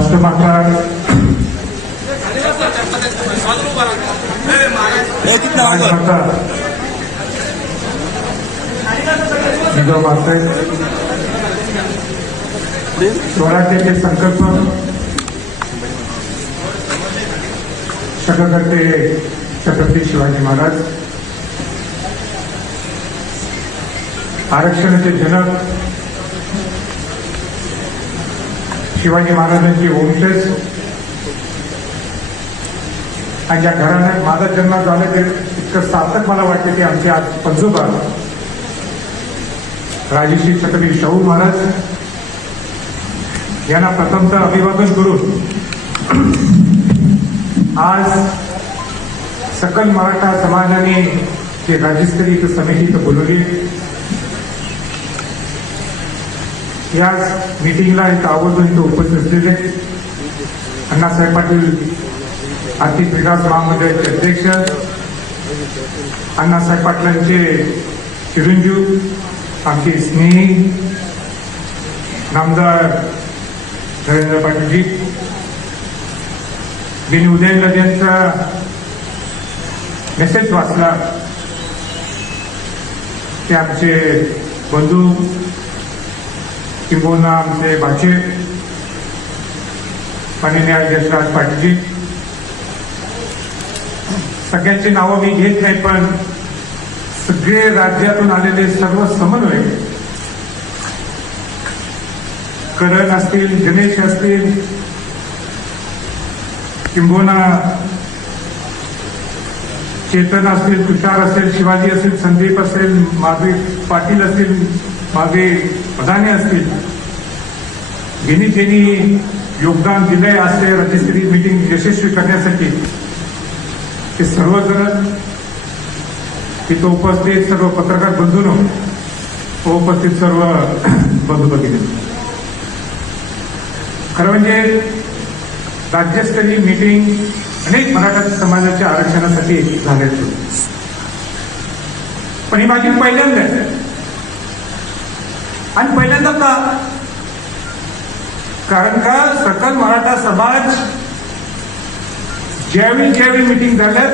राष्ट्रमाता राजमाता जिजाऊ माते स्वराज्याचे संकल्प शककर्ते छत्रपती शिवाजी महाराज, आरक्षणाचे जनक शिवाजी महाराजांचे वंशज आणि ज्या घराण्यात माझा जन्म झाला ते इतकं सार्थक मला वाटते की आमचे आज पंजोबा राजश्री छत्रपती शाहू महाराज यांना प्रथमतः अभिवादन करून आज सकल मराठा समाजाने जे राज्यस्तरीय समिती बोलवली, या मीटिंगला इथं आवर्जून इथं उपस्थित असलेले अण्णासाहेब पाटील आर्थिक विकास महामंडळाचे अध्यक्ष, अण्णासाहेब पाटलांचे चिरंजीव आमचे स्नेही नामदार नरेंद्र पाटीलजी, ज्यांनी उदयनला ज्यांचा मेसेज वाचला ते आमचे बंधू किंबहुना आमचे भाचे माननीय यशराज पाटीलजी, सगळ्यांची नावं मी घेत नाही, पण सगळे राज्यातून आलेले सर्व समन्वय, करण असतील, गणेश असतील, किंबहुना चेतन असतील, तुषार असेल, शिवाजी असेल, संदीप असेल, मागे पाटील असतील, मागे प्रधाने असतील, ज्यांनी योगदान दिलंय आज ते राज्यस्तरीय मीटिंग यशस्वी करण्यासाठी, ते सर्वजण तिथं उपस्थित सर्व पत्रकार बंधूंनो, उपस्थित सर्व बंधू भगिनी, खरं म्हणजे राज्यस्तरीय मीटिंग अनेक मराठा समाजाच्या आरक्षणासाठी झालेली होती, पण ही माझी पहिल्यांदा आहे. आणि पहिल्यांदा का? कारण का सकल मराठा समाज ज्यावेळी मीटिंग झाल्या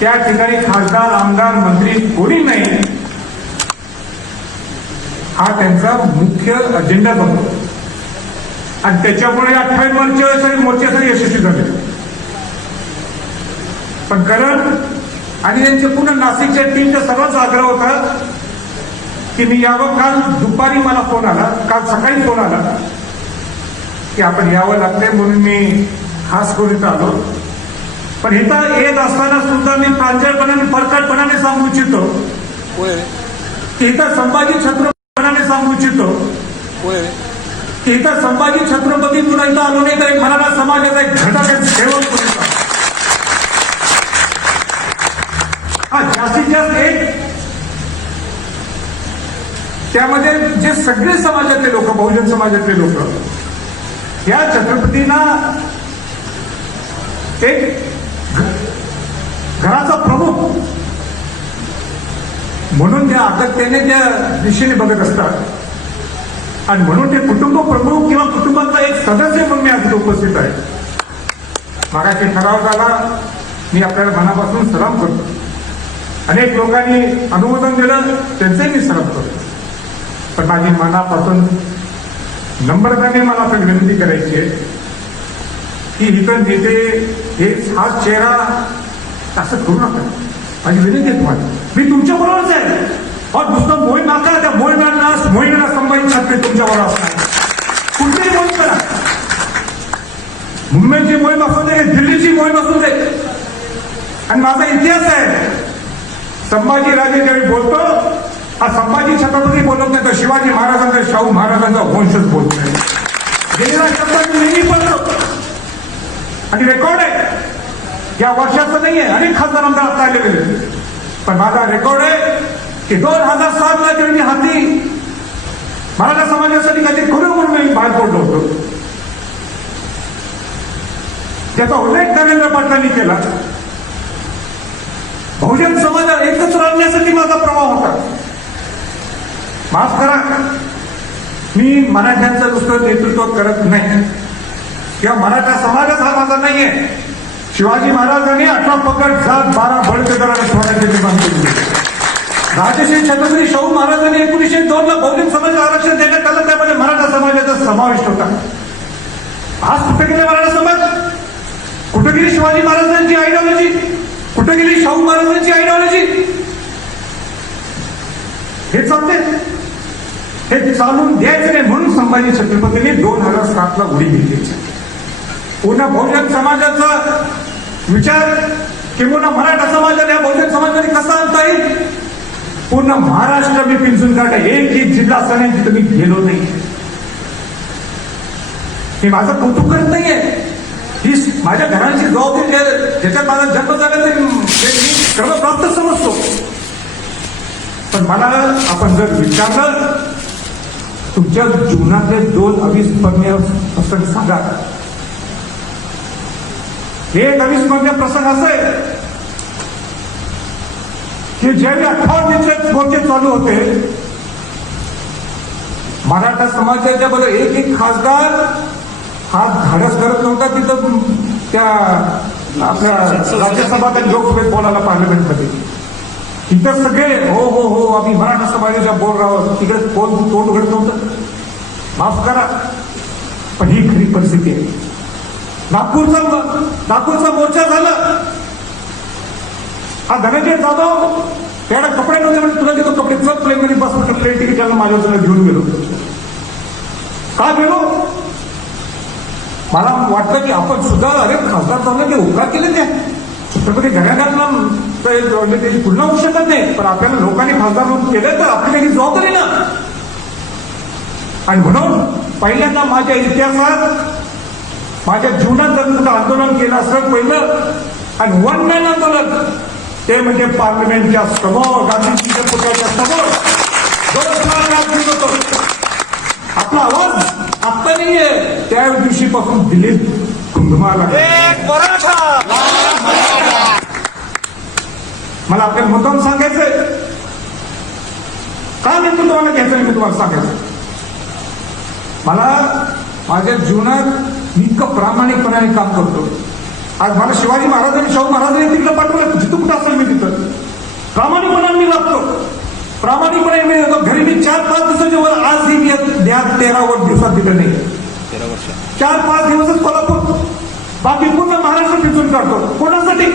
त्या ठिकाणी खासदार, आमदार, मंत्री कोणी नाही, हा त्यांचा मुख्य अजेंडा बनतो आणि त्याच्यामुळे 28 मोर्चे यशस्वी झाले. पण करण आणि त्यांचे पुन्हा नाशिकच्या टीमचा सर्वच आग्रह होता की मी यावं. काल दुपारी मला फोन आला, काल सकाळी फोन आला की आपण यावं लागतंय, म्हणून मी खास करून इथं आलो. पण इथं येत असताना सुद्धा मी प्रांजळपणाने, परकटपणाने सांगू इच्छितो की इथं संभाजी छत्रपतीपणाने सांगू इच्छितो की इथं संभाजी छत्रपती तुला इथं आलो नाही तर एक मराठा समाजाचा एक घटक सेवक जास्तीत जास्त एक, त्यामध्ये जे सगळे समाजातले लोक, बहुजन समाजातले लोक, या छत्रपतींना एक घराचा प्रमुख म्हणून त्या आगत्याने त्या दिशेने बघत असतात आणि म्हणून ते कुटुंब प्रमुख किंवा कुटुंबाचा एक सदस्य म्हणून मी आज उपस्थित आहे. मागाशी ठराव झाला, मी आपल्याला मनापासून सलाम करतो. अनेक लोकांनी अनुमोदन दिलं, त्यांचंही मी सलाम करतो. पण माझी मनापासून नम्रताने मला आपण विनंती करायची आहे की इथं नेते हे हा चेहरा असं करू नका. माझी विनंती आहे तुम्हाला, मी तुमच्या बरोबरच आहे. और नुसतं मोहीम नाका, त्या मोहिमेला संभाजी छत्रपती तुमच्या बरोबर असणार. कुठलीही मोहीम करा, मुंबईची मोहीम असू दे, दिल्लीची मोहीम असू दे. आणि माझा इतिहास आहे, संभाजी राजे ज्यावेळी बोलतो, हा संभाजी छत्रपती बोलत नाही तर शिवाजी महाराजांचा, शाहू महाराजांचा वंशच बोलत नाही. गेलेला शब्द नेहमी बोलतो आणि रेकॉर्ड आहे, या वर्षाचं नाही आहे. अनेक खासदार आमदार आता आले गेले, पण माझा रेकॉर्ड आहे की 2007ला त्यांनी हाती मराठा समाजासाठी काहीतरी करू म्हणून मी बाहेर पडलो होतो. त्याचा उल्लेख नरेंद्र पाटलांनी केला. बहुजन समाजाला एकत्र आणण्यासाठी माझा प्रवाह होता. माफ करा, मी मराठ्यांचं नुसतं नेतृत्व करत नाही, किंवा मराठा समाजच हा माझा नाहीये. शिवाजी महाराजांनी 18 पगड जात 12 बळकदाराने स्वराज्य निर्माण केले. राजश्री छत्रपती शाहू महाराजांनी 1902 ला बहुजन समाज आरक्षण देण्यात आलं, त्यामध्ये मराठा समाजाचा समावेश होता. आज कुठे गेले मराठा समाज? कुठे गेली शिवाजी महाराजांची आयडिओलॉजी? कुठे गेली शाहू महाराजांची आयडिओलॉजी? हे चालते, हे चालून द्यायचं नाही म्हणून संभाजी छत्रपतींनी 2007 ला उडी घेतली. पुन्हा बहुजन समाजाचा विचार किंवा मराठा समाजाने बहुजन समाजाने कसा आणता येईल? पूर्ण महाराष्ट्र मी पिंचून काढा, एक जिल्हा असा नाही जिथे मी गेलो नाही. हे माझं कौतुक करत नाहीये, ही माझ्या घराची जबाबदारी आहे. ज्याच्यात माझा जन्म झाला ते मी क्रमप्राप्त समजतो. पण मला आपण जर विचारलं तुमच्या जीवनातले 2 अविस्मरणीय प्रसंग सांगा. एक अविस्मरणीय प्रसंग असं आहे की ज्यावेळी 18 मोर्चे चालू होते, मराठा समाजाच्या बरोबर एक खासदार हा धाडस करत नव्हता तिथं त्या आपल्या राज्यसभा लोकसभेत बोलायला पार्लमेंटमध्ये. तिथं सगळे हो हो हो आम्ही मराठा समाजाच्या बोल राहतो, तिकडे कोण तोंड उघडत नव्हतं. माफ करा, पण ही खरी परिस्थिती आहे. नागपूरचा मोर्चा झाला. हा धनंजय जाधव त्याला कपडे नव्हते म्हणजे तुला देतो कपडे, चल प्लेन मध्ये बस म्हटलं. प्लेन तिकीट त्याला माझ्या घेऊन गेलो. का गेलो? मला वाटतं की आपण सुद्धा अरे खासदार चाललं की उपकार केले त्या छत्रपती घराण्याला त्याची तुलना होऊ शकत नाही. पण आपल्याला लोकांनी खासदार म्हणून केलं तर आपली काही जबाबदारी ना. आणि म्हणून पहिल्यांदा माझ्या इतिहासात माझ्या जीवनात जर कुठं आंदोलन केलं असं पहिलं आणि 1 मॅन आंदोलन ते म्हणजे पार्लमेंटच्या समोर, गांधीजीच्या पुतळ्याच्या समोर 2 होतो. आपला आवाज आता नाहीये, त्या दिवशीपासून दिल्लीत कुंभमाला. मला आपल्याला मुद्दाम सांगायचंय, का नेतृत्वाला घ्यायचं मी तुम्हाला सांगायचं. मला माझ्या जीवनात इतकं प्रामाणिकपणाने काम करतो. आज मला शिवाजी महाराजांनी शाहू महाराजांनी तिकडे पाठवलं, जिथं कुठं असेल मी तिथं प्रामाणिकपणाने मी लागतो. प्रामाणिकपणे मी येतो घरी. मी 4-5 दिवसाच्या वर आजही मी 13 दिवसात तिकडे नाही. 4-5 दिवसच कोल्हापूर, बाकी पूर्ण महाराष्ट्र फिरून काढतो. कोणासाठी?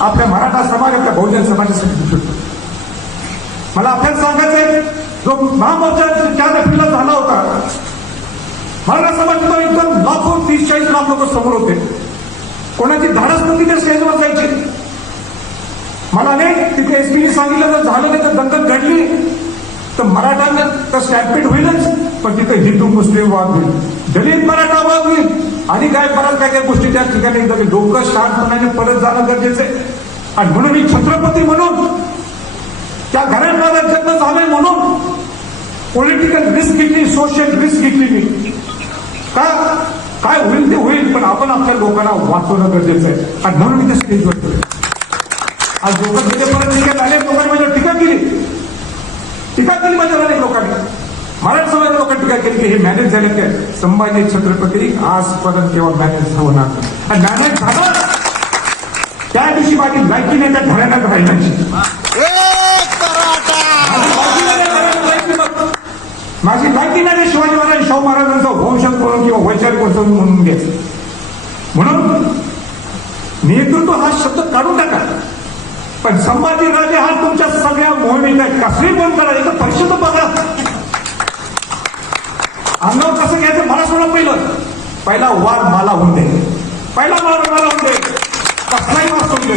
आपल्या मराठा समाज, आपल्या बहुजन समाजासाठी फिरतो. मला आपल्याला सांगायचंय, जो महामोर्चा 4 एप्रिलला झाला होता, मराठा समाजाचा एकदम लाखो 30-40 लाख लोक समोर होते. कोणाची धाडस नव्हती त्या स्टेजवर जायची. मला नाही तिथे एसपीने सांगितलं जर झालं नाही तर दंगल घडली तर मराठा तर स्टॅम्पेड होईलच, पण तिथे हिंदू मुस्लिम वाद होईल, दलित मराठा वाद होईल आणि काय परत काय काय गोष्टी त्या ठिकाणी लोक शांतपणाने परत जाणं गरजेचं आहे. आणि म्हणून मी छत्रपती म्हणून त्या घरात माझा जन्म झालाय म्हणून पॉलिटिकल रिस्क घेतली, सोशल रिस्क घेतली मी. का काय होईल ते होईल, पण आपण आपल्या लोकांना वाचवणं गरजेचं आहे. आणि म्हणून मी त्या स्टेजवर केलं. आज लोक तिथे परत निघत आले, लोकांनी माझ्यावर टीका केली माझ्यावर अनेक लोकांनी. मराठा समाजाच्या लोकांनी टीका केली की हे मॅनेज झाले काय. संभाजी छत्रपती आजपर्यंत केव्हा मॅनेज होणार नाही. आणि मॅनेज झालं त्या दिवशी माझी लायकी नाही त्या घराण्यात राहिल्याची. माझी लायकी नाही शिवाजी महाराज शाहू महाराजांचा वंशज म्हणून किंवा वैचारिक वंशज म्हणून घ्यायचं. म्हणून नेतृत्व हा शब्द काढून टाका. पण संभाजी राजे हा तुमच्या सगळ्या मोहिमेचा कसली पण करा, एक परिषद बघा. अंगावर कसं घ्यायचं मला सोडा. पहिला वार मला होऊन दे, पहिला वार मला होऊन दे, कसलाही वार होऊन दे,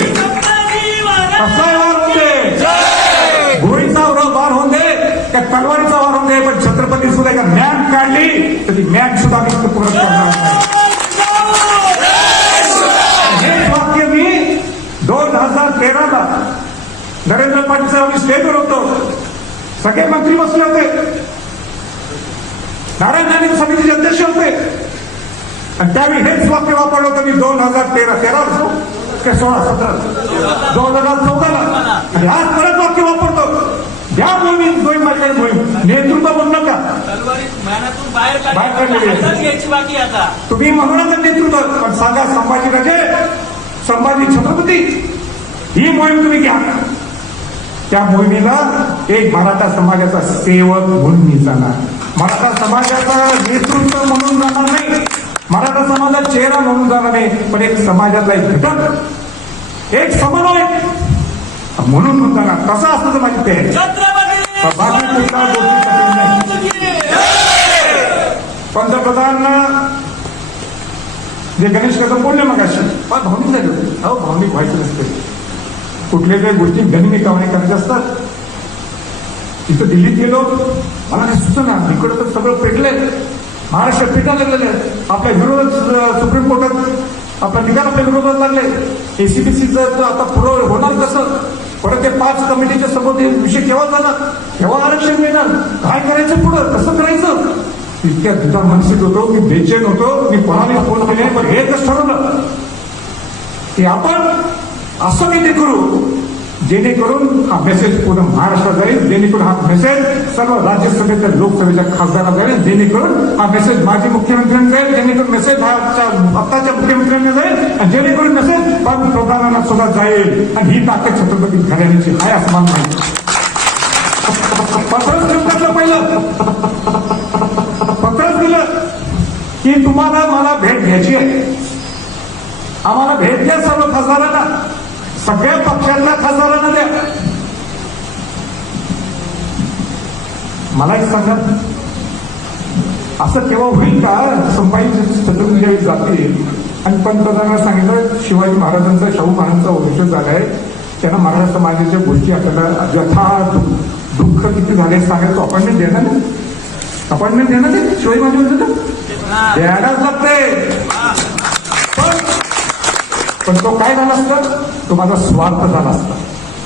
कसलाही वार होऊन दे, घोडीचा वार होऊन दे, त्या तलवारीचा वार होऊन दे. पण छत्रपती सुद्धा एका मॅन काढली तर ती मॅन सुद्धा मी पूर्ण करणार नाही. हे वाक्य मी 2013ला नरेंद्र पाटील साहेब स्टेजवर होतो. सगळे मंत्री बसले होते, नारायण राणे समितीचे अध्यक्ष होते. आणि त्यावेळी हेच वाक्य वापरलं होतं मी 2013 असो की 16-17 2014ला. आणि आज परत वाक्य वापरतो. या मोहीम दोन माझ्या मोहीम नेतृत्व म्हणू नका. तलवारीत मैदानातून बाहेर बाहेर काढलेली आहे. हातात घ्यायची बाकी आता. तुम्ही म्हणू नका नेतृत्व, पण सांगा संभाजीराजे, संभाजी छत्रपती, ही मोहीम तुम्ही घ्या. त्या मोहिमेला एक मराठा समाजाचा सेवक म्हणून मी जाणार, मराठा समाजाचा नेतृत्व म्हणून जाणार नाही, मराठा समाजाचा चेहरा म्हणून जाणार नाही, पण एक समाजातला एक घटक, एक समन्वय म्हणून जाणार. कसं असतं तर माझी तयारी. बाकी कुठल्या गोष्टीसाठी नाही. पंतप्रधान जे गणेश कदम बोलले मग अशी भावनिक झाले होते. अहो, भावनिक व्हायचं नसते. कुठल्या काही गोष्टी गनिमिकावणे करायच्या असतात. तिथं दिल्लीत गेलो, मला काही सुचना, इकडं तर सगळं पेटलंय, महाराष्ट्र पेटायला लागलेलं आहे. आपल्या विरोधात सुप्रीम कोर्टात आपला निकाल आपल्या विरोधात लागले. एसीबीसीचं आता पुरं होणार कसं, परत ते 5 कमिटीच्या समोर विषय केव्हा जाणार, केव्हा आरक्षण मिळणार, काय करायचं पुढं, कसं करायचं, इतक्या दुधा मानसिक होतो, मी बेचैन होतो. मी कोणाला फोन केले, पण हे एकच ठरवलं की आपण असं काही करू जेणेकरून हा मेसेज पूर्ण महाराष्ट्रात जाईल, जेणेकरून हा मेसेज सर्व राज्यसभेच्या लोकसभेच्या खासदारांना जाईल, जेणेकरून हा मेसेज माजी मुख्यमंत्र्यांना जाईल, जेणेकरून मेसेज आत्ताच्या मुख्यमंत्र्यांना जाईल, आणि जेणेकरून मेसेज पंतप्रधानांना सुद्धा जाईल. आणि ही ताकद छत्रपती घराण्याची आहे असं मान नाही. पत्रच घेऊन टाकलं, पहिलं पत्रच दिलं की तुम्हाला मला भेट घ्यायची आहे, आम्हाला भेट द्या सर्व खासदारांना, सगळ्या पक्षांना खासदारांना द्या. मला एक सांगा, असं केव्हा होईल का संभाजी छत्रपती ज्यावेळी जातील आणि पंतप्रधानांना सांगितलं शिवाजी महाराजांचा, शाहू महाराजांचा वंश झालाय, त्यांना मराठा समाजाच्या गोष्टी आपल्याला यथा दुःख किती झाले सांगायचं अपॉइंटमेंट देणार नाही, अपॉइंटमेंट देणार नाही शिवाजी महाराजांचं द्यायलाच लागते. पण तो काय झाला असता, तो माझा स्वार्थ झाला असता,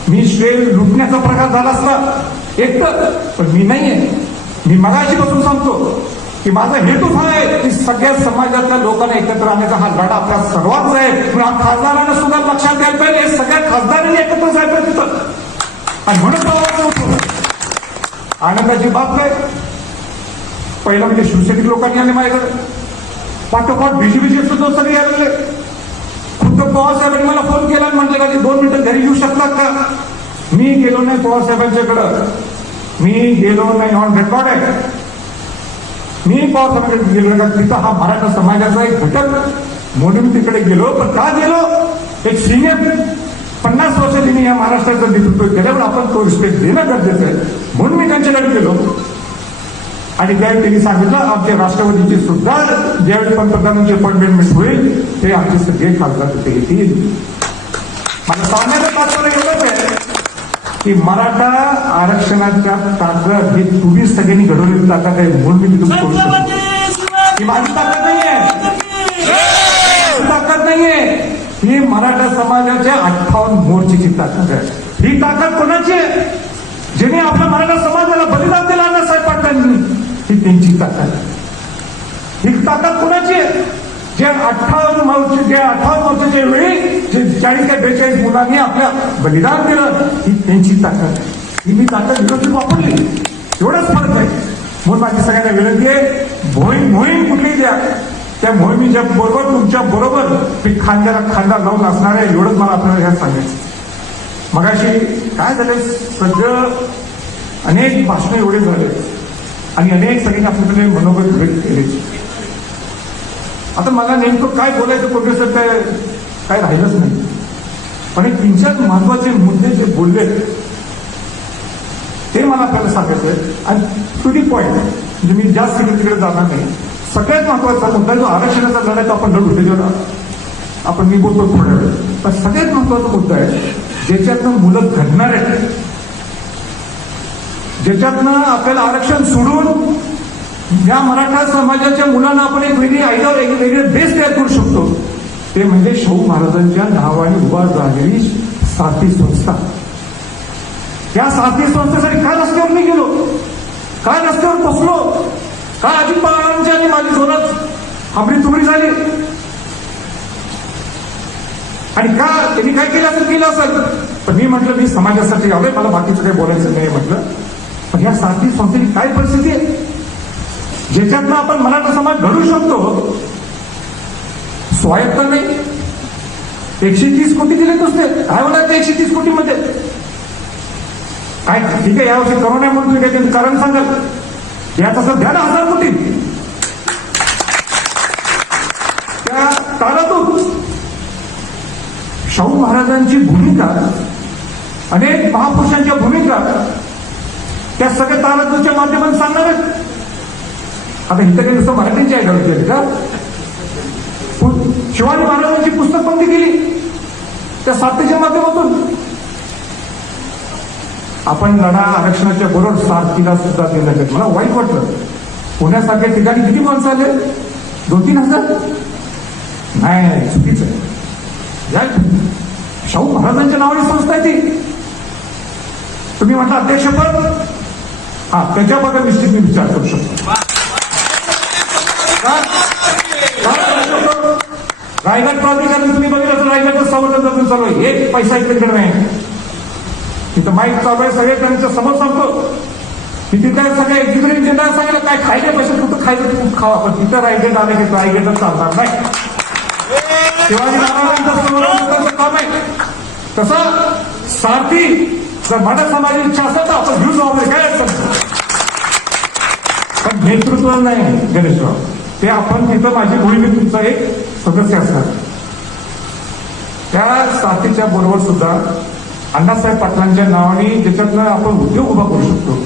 मी श्रेय लुटण्याचा प्रकार झाला असता एकतर. पण मी नाहीये, मी मगाशी बसून सांगतो की माझा हेतू हा आहे की सगळ्या समाजातल्या लोकांना एकत्र आणण्याचा हा लढा आपल्या सर्वांचा आहे. खासदारांना सुद्धा लक्षात द्यायला पाहिजे, सगळ्या खासदारांनी एकत्र जायचं तिथं, आणि म्हणून होतो. आनंदाची बाब काय, पहिला म्हणजे शिवसैनिक लोकांनी आले माझ्याकडे, पाठोपाठ बीजेपीचे सुद्धा सगळे आलेले. खुद्द पवारसाहेबांनी मला फोन केला आणि म्हटलं का 2 मिनिटं घरी येऊ शकतात का. मी गेलो नाही पवारसाहेबांच्याकडं, मी गेलो नाही, ऑन रेकॉर्ड आहे. मी पवारसाहेबांकडे गेलो का, तिथं हा मराठा समाजाचा एक घटक म्हणून मी तिकडे गेलो. पण का गेलो, एक सिनियर 50 वर्ष त्यांनी या महाराष्ट्राचं नेतृत्व केल्यावर आपण तो रिस्पेक्ट देणं गरजेचं आहे, म्हणून मी त्यांच्याकडे गेलो. आणि त्यावेळी त्यांनी सांगितलं आमच्या राष्ट्रवादीची सुद्धा ज्यावेळी पंतप्रधानांची अपॉइंटमेंट होईल ते आमचे सगळे खासदार तिथे येतील. मला सांगण्याचं तात्पर्य एवढंच आहे की मराठा आरक्षणाच्या ताकद ही तुम्ही सगळ्यांनी घडवलेली ताकद आहे, म्हणून मी तिथून करू शकतो. ही माझी ताकद नाहीये, ताकद नाहीये, ही मराठा समाजाच्या 58 मोर्चेची ताकद आहे. ही ताकद कोणाची आहे, ज्याने आपल्या मराठा समाजाला बलिदान दिलं अण्णासाहेब पाटलांनी, ही त्यांची ताकद आहे. ही ताकद कोणाची आहे, जे 58 मोर्चाच्या वेळी जे 40 ते 42 मुलांनी आपल्या बलिदान दिलं, ही त्यांची ताकद आहे. ही मी ताकद व्यवस्थित वापरली, एवढंच फरक आहे. म्हणून माझी सगळ्यांना विनंती आहे, मोहीम कुठलीही द्या, त्या मोहिमेच्या बरोबर तुमच्या बरोबर मी खांद्याला खांदा लावून असणार आहे, एवढंच मला आपल्याला ह्या सांगायचं. मगाशी काय झालंय, सगळं अनेक भाषणं एवढे झाले आणि अनेक सगळ्यांनी आपल्याकडे मनोगत व्यक्त केले. आता मला नेमकं काय बोलायचं काँग्रेसचं काय राहिलंच नाही. पण एक 3-4 महत्वाचे मुद्दे जे बोलले ते मला आपल्याला सांगायचंय. आणि टू दी पॉइंट, म्हणजे मी जास्त तिकडे जाणार नाही. सगळ्यात महत्वाचा मुद्दा जो आरक्षणाचा लढा तो आपण लढू त्याच्यावर आपण मी बोलतो थोड्या वेळ. पण सगळ्यात महत्वाचा मुद्दा आहे ज्याच्यातनं मुलं घडणार आहेत, ज्याच्यातनं आपल्याला आरक्षण सोडून या मराठा समाजाच्या मुलांना आपण एक वेगळी आयडिया, एक वेगळे बेस तयार करू शकतो, ते म्हणजे शाहू महाराजांच्या नावाने उभा झालेली साथी संस्था. या साथी संस्थेसाठी काय रस्त्यावर मी गेलो, काय रस्त्यावर बसलो, काय अजित पवारांची आणि माझी जोरात हमरी तुमरी झाली, आणि का त्यांनी काय केलं असेल पण मी म्हटलं मी समाजासाठी आलोय, मला बाकीचं काही बोलायचं नाही म्हटलं. पण या सारखी संस्थेची काय परिस्थिती आहे ज्याच्यातनं आपण मराठा समाज घडू शकतो? स्वायत्त नाही. 130 कोटी दिले नुसते, काय होणार ते 130 कोटी मध्ये? काय ठीक आहे, यावर्षी करोना म्हणून तुम्ही काही कारण सांगाल, याचं असं द्या ना 1000 कोटी त्या काळातून. शाहू महाराजांची भूमिका, अनेक महापुरुषांच्या भूमिका त्या सगळ्या तारातूच्या माध्यमातून सांगणार आहेत. आता इथं काही नुसतं मराठीची आहे केली का? शिवाजी महाराजांची पुस्तक बंदी केली त्या सारथीच्या माध्यमातून. आपण लढा आरक्षणाच्या बरोबर सारथीला सुद्धा देण्यात येत. मला वाईट वाटलं, पुण्यासारख्या ठिकाणी किती माणसं आले? 2-3 हजार? नाही, चुकीचं आहे. या शाहू महाराजांच्या नावाने संस्था आहे ती. तुम्ही म्हटलं अध्यक्षपद, हा त्याच्याबद्दल निश्चित मी विचार करू शकतो. रायगड प्राधिकरण तुम्ही बघितलं तर रायगडचं संवर्धन जपून चालू आहे, एक पैसा इकडे नाही. तिथं माईक चालू आहे, सगळे त्यांच्या समोर सांगतो की तिथं सगळे एक्झिक्युटिव्ह जनरल सांगितलं काय खायचे पैसे कुठं खायचं खूप खावा, पण तिथं रायगड आले की रायगडच चालणार नाही. शिवाजी महाराजांचं संवर्धन काम आहे. तसं सारथी जर मराठा समाजाची इच्छा असेल तर आपण घेऊ जबाबदारी, काय अडचण नाही. पण नेतृत्व नाही गणेशराव, ते आपण तिथं माझी भूमी तुमचा एक सदस्य असणार. त्या साथीच्या बरोबर सुद्धा अण्णासाहेब पाटलांच्या नावाने ज्याच्यातनं आपण उद्योग उभा करू शकतो,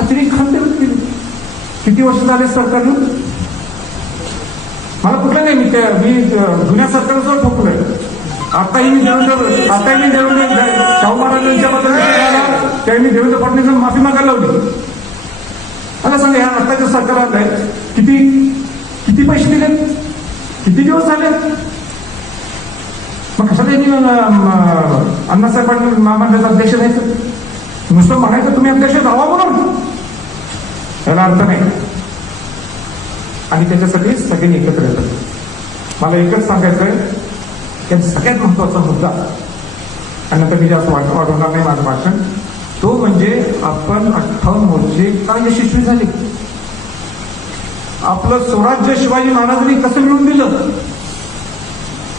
अतिरिक्त खंत केली. किती वर्ष झाले सरकारनं? मला कुठलं नाही, मी जुन्या सरकारचं ठोकलंय. आताही मी देवेंद्र शाहू महाराजांच्या बद्दल त्यावेळी मी देवेंद्र फडणवीसांना माफी मागायला लावली. मला सांगा, या आताच्या सरकार आलंय, किती पैसे दिले, किती दिवस झाले? मग कशाला अण्णासाहेब पाटील महामंडळाचा अध्यक्ष द्यायचं? नुसतं म्हणायचं तुम्ही अध्यक्ष राहावा म्हणून, याला अर्थ नाही. आणि त्याच्यासाठी सगळ्यांनी एकत्र येतात. मला एकच सांगायचं आहे, त्या सगळ्यात महत्वाचा मुद्दा, आणि नंतर मी जास्त वाढवणार नाही माझं भाषण, तो म्हणजे आपण 58 मोर्चे का यशस्वी झाले? आपलं स्वराज्य शिवाजी महाराजांनी कसं मिळवून दिलं?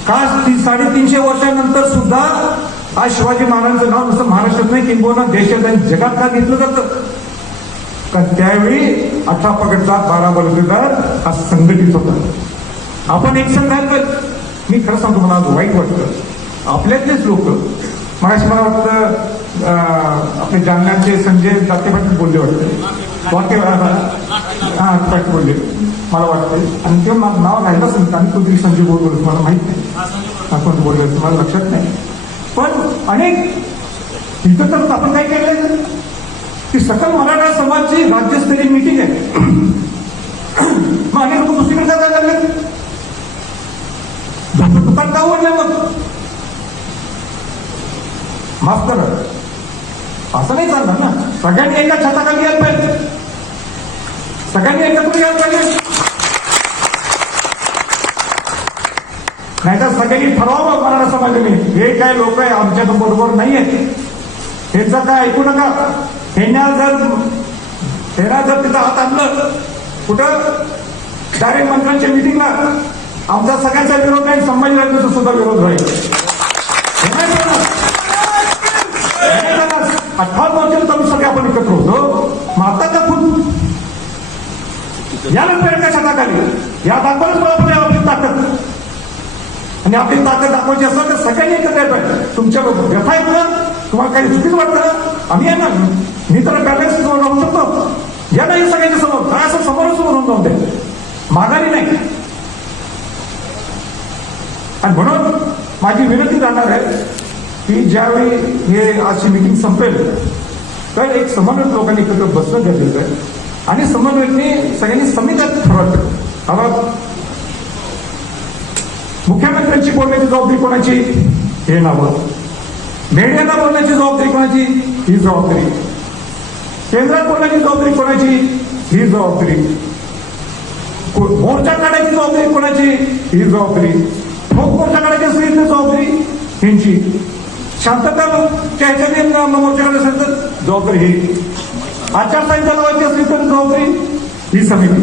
का 350 वर्षानंतर सुद्धा आज शिवाजी महाराजांचं नाव नुसतं महाराष्ट्रात नाही, किंबहुना देशात आणि जगात का घेतलं जातं? कारण त्यावेळी 18 पगडदार 12 बलुतेदार हा संघटित होता. आपण एक संघ आहे. मी खरं सांगतो, मला आज वाईट वाटतं, आपल्यातलेच लोक, मगाशी मला वाटतं आपले जालन्याचे संजय दाते पाटील बोलले वाटते, पाटील बोलले मला वाटतं, आणि ते नाव राहिलं असेल आणि कोणतरी संजय बोलले, मला माहित नाही आपण बोलले, मला लक्षात नाही. पण अनेक इथं तर आपण काय केलं की सकल मराठा समाजची राज्यस्तरीय मीटिंग आहे. मग अनेक लोक दुसरीकडे जायला लागले, दुकान का उघडले? मग माफ करा, असं नाही चालणार ना. सगळ्यांनी एका छताखाली यायला पाहिजे, सगळ्यांनी एकत्र यायला पाहिजे. नाहीतर सगळ्यांनी ठरवावं मराठा समाजाने, हे काय लोक आहे आमच्या बरोबर नाहीये, हेच काय ऐकू नका. हेना जर तिथं हात आणलं कुठं डायरेक्ट मंत्र्यांच्या मिटिंगला, आमचा सगळ्यांचा विरोध नाही, संभाजीराजांचा सुद्धा विरोध राहील. 18 वर्षांत आम्ही सगळे आपण एकत्र होतो. मग आता का खूप या नंतर एका छताखाली या दाखवलंच मला आपली ताकद, आणि आपली ताकद दाखवायची असेल तर सगळ्यांनी एकत्र येत. तुमच्या व्यथा आहेत ना, तुम्हाला काही चुकीचं वाटतं, आम्ही आहे ना, मी तर बॅलन्स राहू शकतो. या नाही सगळ्यांच्या समोर, काय असं समोरासमोर होऊन जाऊ दे, माघारी नाही. आणि म्हणून माझी विनंती राहणार आहे की ज्यावेळी हे आजची मीटिंग संपेल तर एक समन्वयक लोकांनी एकत्र बसणं गरजेचं आहे, आणि समन्वयकने सगळ्यांनी समित्यात ठरवलं. आता मुख्यमंत्र्यांची बोलण्याची जबाबदारी कोणाची? हे नावं. मीडियाला बोलण्याची जबाबदारी कोणाची? ही जबाबदारी. केंद्रात बोलण्याची जबाबदारी कोणाची? ही जबाबदारी. मोर्चा काढायची जबाबदारी कोणाची? ही जबाबदारी. ठोक मोर्चा काढायची असेल तर जबाबदारी ह्यांची. शांतताच्या ह्याच्याने मोर्चा काढत असेल तर जबाबदारी ही, आचारसंहिता लावायची असली तर जबाबदारी ही समिती.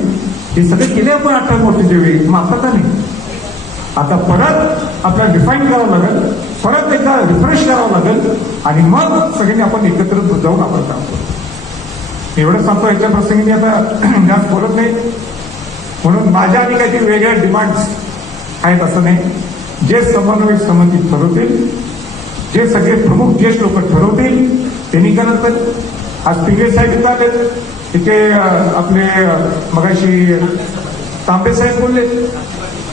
हे सगळे केले आपण 18 मोर्चाच्या वेळी, मग आता नाही. आता परत आपल्याला डिफाईन करावं लागेल, परत एकदा रिफ्रेश करावं लागेल आणि मग सगळ्यांनी आपण एकत्र जाऊन आपण काम करू. एवढं सांगतो. याच्या प्रसंगी मी आता जास्त बोलत नाही, म्हणून माझ्या आणि काहीतरी वेगळ्या डिमांड्स आहेत असं नाही. जे समन्वय समिती ठरवतील, जे सगळे प्रमुख ज्येष्ठ लोक ठरवतील त्यांनी का नंतर. आज पिंगे साहेब इथं आले, तिथे आपले मगाशी तांबे साहेब बोलले,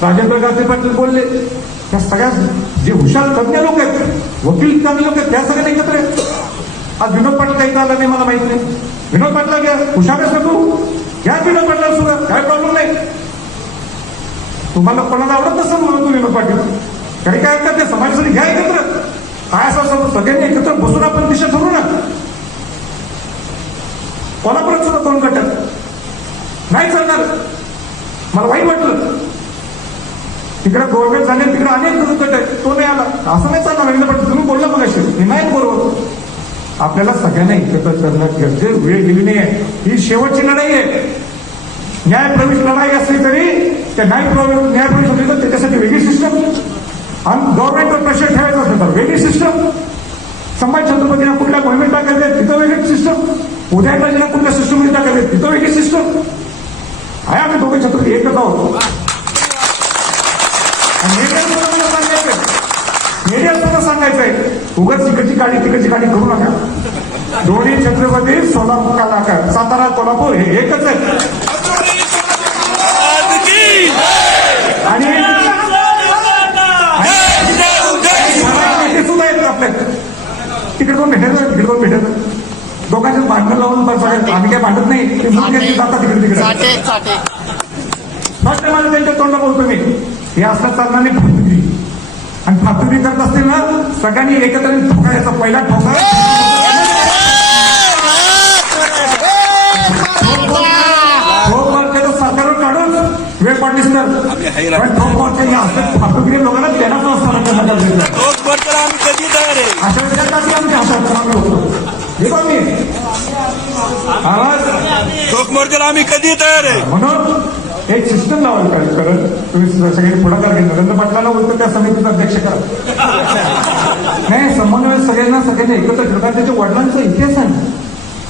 राजेंद्र गांधी पाटील बोलले, त्या सगळ्या जे हुशार तज्ञ लोक आहेत, वकील तज्ञ लोक आहेत, त्या सगळ्यांना एकत्र आहेत. आज विनोद पाटील काही आला नाही, मला माहित नाही. विनोद पाटील घ्या, हुशार असं तू घ्या विनोद पाटील सुद्धा, काय प्रॉब्लेम नाही. तुम्हाला कोणाला आवडत नसेल म्हणून तू विनोद पाटील, काही काय हरकत नाही, समाजासाठी घ्या एकत्र. काय असं सगळ्यांनी एकत्र बसून आपण दिशा ठरवू ना. कोणापर्यंत सुद्धा दोन गटात नाही चालणार. मला वाईट वाटलं, तिकडे गव्हर्नमेंट झाले, तिकडे अनेक गट आहेत, तो नाही आला, असं नाही चालणार. विनोद पाटील तुम्ही बोलला मग अशी, हे नाही बरोबर. आपल्याला सगळ्यांना एकत्र करण्यात गरजेचं, वेळ गेली नाही आहे. ही शेवटची लढाई आहे. न्यायप्रवेश लढाई असली तरी त्या न्यायप्रवेश होती तर त्याच्यासाठी वेगळी सिस्टम, आणि गव्हर्नमेंटवर प्रेशर ठेवायचं असेल तर वेगळी सिस्टम. संभाजी छत्रपतीला कुठल्या मोहिमेत टाकायचे तिथं वेगळी सिस्टम, उदयनराजेला कुठल्या सिस्टममध्ये टाकायचे तिथं वेगळी सिस्टम आहे. आम्ही दोघे छत्रपती एकच आहोत. मीडियाला सांगायचंय, उगाच तिकडची गाडी करू नका. दोन्ही छत्रपती सोलापूर, सातारा, कोल्हापूर हे एकच आहे. आणि सुद्धा येतात आपल्याकडे, तिकडे कोण भेटायचं, तिकडे कोण भेटायचं. दोघांचे भांडणं लावून आम्ही काय भांडत नाही, ते मुख्य जातात तिकडे. फक्त मला त्यांच्या तोंडा बोलतो मी, हे असं चालणार नाही. फातुगिरी आणि फातुगिरी करत असतील ना, सगळ्यांनी एकत्र ठोकायचा. पहिला ठोका सरकारवर काढून वेळ पाडलीस तर फातुगिरी लोकांना देण्याचा असताना अशा विचारासाठी आमच्या हातात चांगलं होतं. हे बघ मी आवाज ठोक मोर्चाला आम्ही कधी तयार आहे. म्हणून एक सिस्टम लावायला काय करत तुम्ही सगळ्यांनी पुढाकार घेतला. नरेंद्र पाटलांना बोलतो त्या समितीचा अध्यक्ष करा. नाही, समन्वय सगळ्यांना एकत्र ठेवतात. त्याच्या वडिलांचा इतिहास आहे.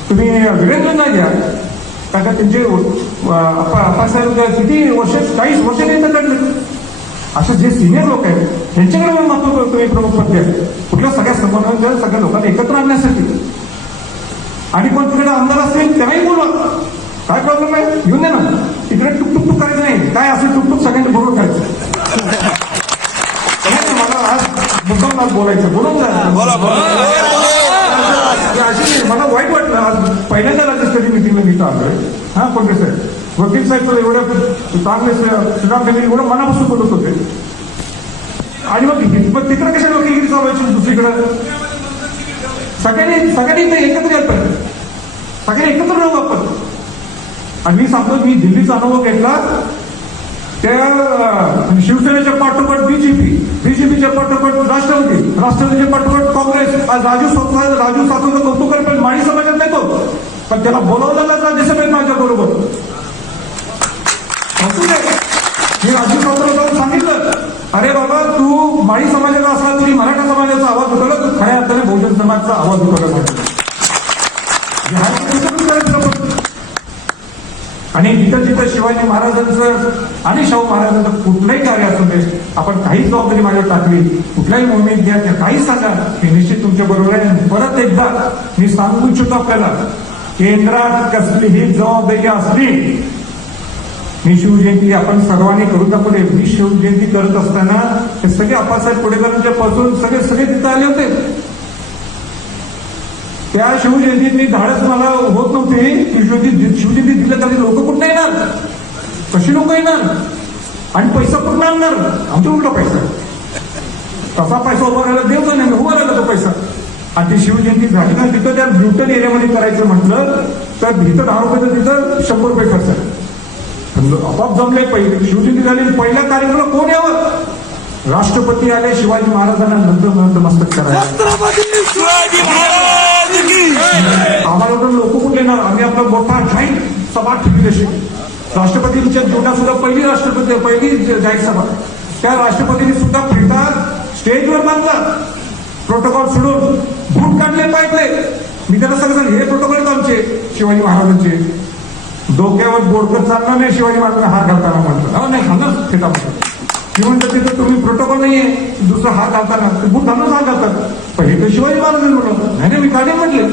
तुम्ही वीरेंद्रना घ्या, कारण त्यांचे आप्पासाहेब किती वर्ष, 40 वर्ष त्यांचं काढलं. असे जे सिनियर लोक आहेत त्यांच्याकडे मी महत्व करतो. एक प्रमुख पद आहे कुठल्या सगळ्या समन्वय सगळ्या लोकांना एकत्र आणण्यासाठी. आणि कोण तिकडे आमदार असतील त्यांनाही बोलवा, काय प्रॉब्लेम आहे, घेऊन दे ना. तिकडे टुकटुक करायचं नाही, काय असेल टुकटुक सगळ्यांनी बरोबर करायचं. मला आज मुद्दाम आज बोलायचं, बोलून जा. अशी मला वाईट वाटलं. आज पहिल्यांदा राज्यस्तरीय मिटिंगला मी आलोय. हा कोणते साहेब, वकील साहेब एवढं चांगले श्रीराम फॅमिली एवढं मनापासून बोलत होते. आणि मग तिकडे कशा वकिलगिरी चालवायची दुसरीकडे. सगळ्यांनी एकत्र यायला पाहिजे, सगळ्यांनी एकत्र राहू आपण. आणि मी सांगतो, मी दिल्लीचा अनुभव घेतला. त्या शिवसेनेच्या पाठोपाठ बीजेपीच्या पाठोपाठ राष्ट्रवादीच्या पाठोपाठ काँग्रेस. राजू सातवचं कौतुक करेल, पण माळी समाजात नाही तो, पण त्याला बोलावलेला राज्यसभेत माझ्या बरोबर. मी राजू सातव जाऊन सांगितलं, अरे बाबा तू माळी समाजाचा असला तरी मराठा समाजाचा आवाज उठवला, तू खऱ्या अर्थाने बहुजन समाजाचा आवाज उठवला. आणि जिथं शिवाजी महाराजांचं आणि शाहू महाराजांचं कुठलंही कार्य असू दे, आपण काही जबाबदारी माझ्यावर टाकली, कुठल्याही मोहिमेत घ्या, त्या काही सांगा, हे निश्चित तुमच्या बरोबर आहे. परत एकदा मी सांगू इच्छितो आपल्याला, केंद्रात कसलीही जबाबदारी असली, मी शिवजयंती आपण सर्वांनी करू दाखवले. मी शिवजयंती करत असताना हे सगळे आप्पासाहेब पुढेकरांच्या पासून सगळे तिथं आले होते. त्या शिवजयंतीत मी धाडस मला होत नव्हते की शिवजयंती दिलं तरी लोक कुठं येणार, कशी लोक येणार आणि पैसा कुठं आणणार. आमचा उलटा पैसा, तसा पैसा उभा राहिला देवचा नाही, उभा राहिला तो पैसा. आणि ती शिवजयंती झाली ना, तिथं त्या ब्युटन एरियामध्ये करायचं म्हटलं तर तिथं 10 रुपये, तिथं 100 रुपये खर्च आहे. आपाप जमले. पहिले शिवजयंती झाली, पहिल्या कार्यक्रमाला कोण यावं, राष्ट्रपती आले शिवाजी महाराजांना नतमस्तक करायला. छत्रपती शिवाजी महाराज की आम्हाला तर लोक कुठले ना आम्ही आपला मोठा जाहीर सभा ठेवली तशी राष्ट्रपतींच्या जीवनात सुद्धा पहिली जाहीर सभा त्या राष्ट्रपतींनी सुद्धा फिरता स्टेजवर बांधला प्रोटोकॉल सोडून बूट काढले पाहिजे. मी त्याला सांगितलं हे प्रोटोकॉल आहेत आमचे शिवाजी महाराजांचे. डोक्यावर बोडकर चालणार नाही शिवाजी महाराजांना हात घालताना म्हटलं नाही घालणार फेटा म्हटलं. मी म्हणतो तिथं तुम्ही प्रोटोकॉल नाहीये दुसरा हात घालताना बूट घालूनच हात घालतात. पहिले तर शिवाजी महाराजांनी म्हटलं नाही मी काढे म्हटले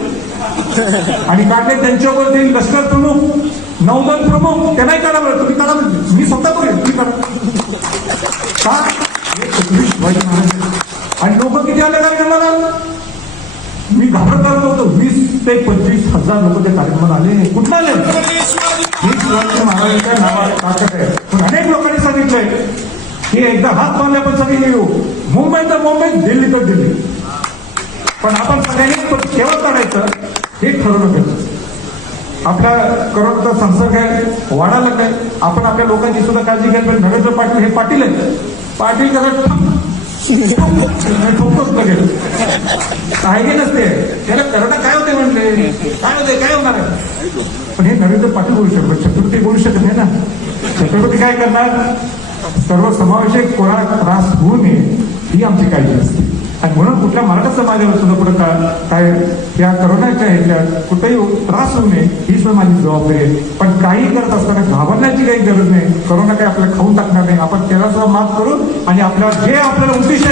आणि काढले. त्यांच्यावर ते लष्कर प्रमुख नौदल प्रमुख त्यांनाही काढा बरं तुम्ही काढा म्हणजे मी स्वतः करूया तुम्ही काढा का शिवाजी महाराज. आणि लोक किती आले कार्यक्रमाला मी घाबरत आलो होतो. 20,000 ते 25,000 लोक त्या कार्यक्रमाला आले. कुठं आले ही शिवाजी महाराजांच्या नावावर ताकद आहे. पण अनेक लोकांनी सांगितलंय की एकदा हात बांधले आपण सगळे येऊ मुंबई तर मुंबई दिल्ली तर दिल्ली. पण आपण सगळ्यांनी केव्हा करायचं हे ठरवलं पाहिजे. आपल्या करोनाचा संसर्ग आहे वाढायला लागलाय. आपण आपल्या लोकांची सुद्धा काळजी घ्यायला पाहिजे. नरेंद्र पाटील हे पाटील आहेत. पाटील कसं ठोकतोच लगेच आहे की नसते त्याला करोना काय होते म्हणले काय होणार आहे. पण हे नरेंद्र पाटील बोलू शकतो छत्रपती बोलू शकत नाही ना. छत्रपती काय करणार सर्व समावेशक कोणा त्रास होऊ नये ही आमची काळजी असते. आणि म्हणून कुठल्या मराठा समाजाला सुद्धा पुढे काय या करोनाच्या ह्याच्यात कुठेही त्रास होऊ नये ही सुद्धा माझी जबाबदारी आहे. पण काही करत असताना घाबरण्याची काही गरज नाही. करोना काही आपल्याला खाऊन टाकणार नाही. आपण त्याला सुद्धा मात करू आणि आपल्याला उद्दिष्ट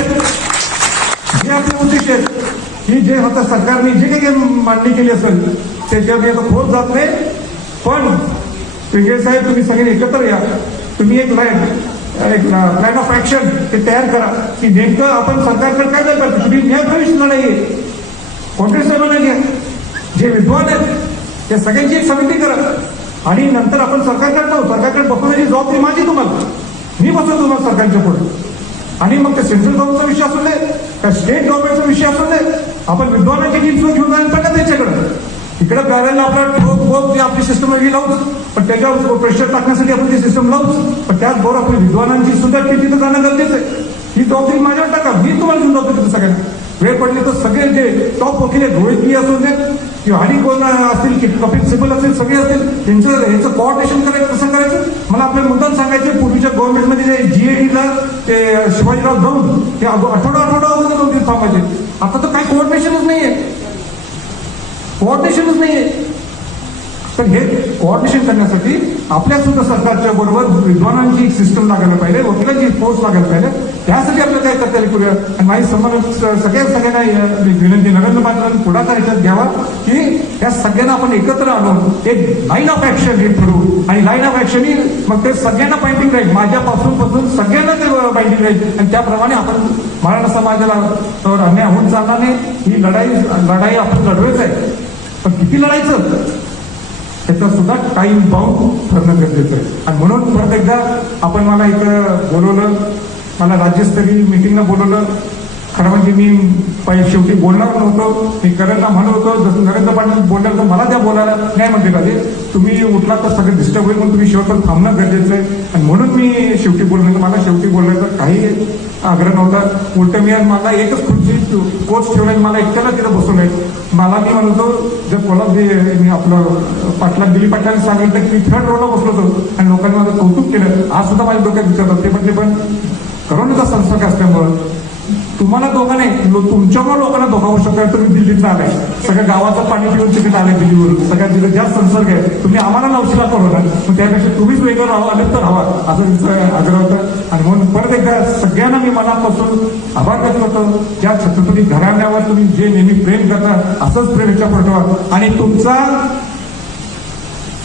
आहेत की जे होतं सरकारने जे काही मांडणी केली असेल त्याच्यावर आता खोट जात नाही. पण पिंगळे साहेब तुम्ही सगळे एकत्र या. तुम्ही एक प्लॅन ऑफ ऍक्शन ते तयार करा की नेमकं आपण सरकारकडे काय नाही करतो. तुम्ही न्यायप्रविष्ट लढाई आहे काँग्रेस साहेबांना घ्या जे विद्वान आहेत त्या सगळ्यांची एक समिती करा आणि नंतर आपण सरकारकडे जाऊ. सरकारकडे बसवण्याची जबाबदारी माझी तुम्हाला मी बसवतो तुम्हाला सरकारच्या पुढे. आणि मग ते सेंट्रल गव्हर्नमेंटचा विषय असू दे का स्टेट गव्हर्नमेंटचा विषय असू दे आपण विद्वानाची टीम घेऊन जायला पाहिजे त्याच्याकडे. इकडे करायला आपला ठोक आपली सिस्टम वेगळी लावूच पण त्याच्यावर प्रेशर टाकण्यासाठी आपण ती सिस्टम लावूच. पण त्याचबरोबर आपल्या विद्वानांची सुद्धा टीम तिथं जाणं गरजेचं आहे. ही जबाबदारी माझ्यावर टाका मी तुम्हाला घेऊन जातो तिथं सगळ्यांना. वेळ पडली तर सगळे जे टॉप वकील आहेत रोहित असू देत किंवा आणि कोण असतील कपिल सिबल असतील सगळे असतील यांचं कोऑर्डिनेशन करायचं कसं करायचं मला आपल्या मुद्दाम सांगायचे. पूर्वीच्या गव्हर्नमेंटमध्ये जे जीएडीला ते शिवाजीराव जाऊन ते आठवडा अगोदर 2 दिवस थांबायचे. आता तर काही कोऑर्डिनेशनच नाहीये. तर हे कोऑर्डिनेशन करण्यासाठी आपल्या सुद्धा सरकारच्या बरोबर विद्वानांची एक सिस्टम लागायला पाहिजे वकिलांची फोर्स लागायला पाहिजे. त्यासाठी आपल्याला काय करता येईल करूया. आणि माझी सगळ्यांना विनंती नरेंद्र पाटलांनी पुढाकार ह्याच्यात घ्यावा की या सगळ्यांना आपण एकत्र आणून एक लाईन ऑफ ऍक्शन हे ठरवू. आणि लाईन ऑफ ऍक्शन ही मग ते सगळ्यांना बाइंडिंग राहील माझ्यापासून सगळ्यांना ते बाइंडिंग राहील. आणि त्याप्रमाणे आपण मराठा समाजाला अन्याय होऊन चालणार नाही. ही लढाई आपण लढवायच आहे. पण किती लढायचं त्याचा सुद्धा टाइम बाउंड ठरणं गरजेचं आहे. आणि म्हणून परत एकदा आपण मला इथं बोलवलं मला राज्यस्तरीय मिटिंगला बोलवलं. खरं म्हणजे मी शेवटी बोलणार नव्हतो. मी करेंना म्हणत होतो जसं नरेंद्र पाटील बोलणार तर मला त्या बोलायला नाही म्हणते पाहिजे. तुम्ही उठला तर सगळं डिस्टर्ब होईल म्हणून तुम्ही शेवटपर्यंत थांबणं गरजेचं आहे. आणि म्हणून मी शेवटी बोललो. मला शेवटी बोलण्याचा काही आग्रह नव्हता. उलट मी मला एकच खुर्ची कोच ठेवलाय मला एकट्याला तिथं बसवलंय. मला मी म्हणतो जर कोल्हापूर मी आपलं दिलीप पाटलांनी सांगितलं की मी 3rd रोला बसलो होतो आणि लोकांनी माझं कौतुक केलं. आज सुद्धा माझ्या डोक्यात विचार होते म्हणजे पण करोनाचा संसर्ग असल्यामुळं तुम्हाला दोघांना तुमच्यामुळे लोकांना धोका होऊ शकतो. तुम्ही दिल्लीत आलाय सगळ्या गावाचं पाणी पिऊन तिकीट आलंय दिल्लीवरून सगळ्यात जिथे जास्त संसर्ग आहे. तुम्ही आम्हाला नवशीला करोना मग त्यापेक्षा तुम्हीच वेगळं राहावं आलं तर राहा असं तुमचं आग्रह होतं. आणि म्हणून परत एकदा सगळ्यांना मी मनापासून आभार व्यक्त करतो. ज्या छत्रपती घराण्यावर तुम्ही जे नेहमी प्रेम करता असंच प्रेम याच्या ठेवा. आणि तुमचा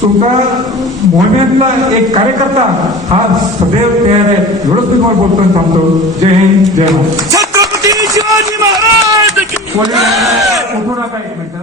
मोहिमेतला एक कार्यकर्ता हा सदैव तयार आहे. एवढंच मी तुम्हाला बोलतो थांबतो. जय हिंद जय महाराष्ट्र. छत्रपती शिवाजी महाराज की उठू नका एक मिनिट.